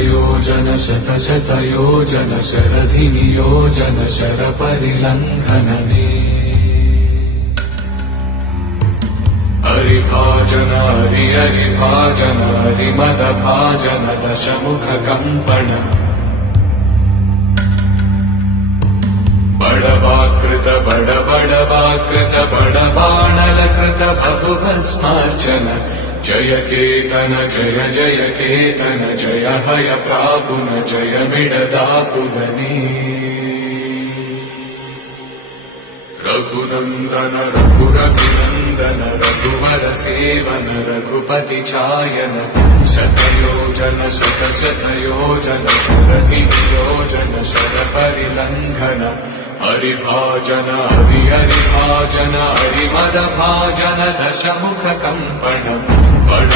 सहस्रयोजन शतशतयोजन शरधिनियोजन शरपरिलङ्घनने हरिभाजन हरिभाजन हरिमदभाजन दशमुखकम्पण बडवाकृत बडवाकृत बडबाणलकृत बहुभस्मार्चन जय केतन जय जय केतन जय हय प्रापुन जय मिडदापुगने रघुनन्दन रघुरघुनन्दन रघुवर सेवन रघुपति चायन शतयोजन शतशतयोजन शरधिनियोजन शरपरिलङ्घन हरिभाजन हरिभाजन हरिमदभाजन दशमुखकम्पण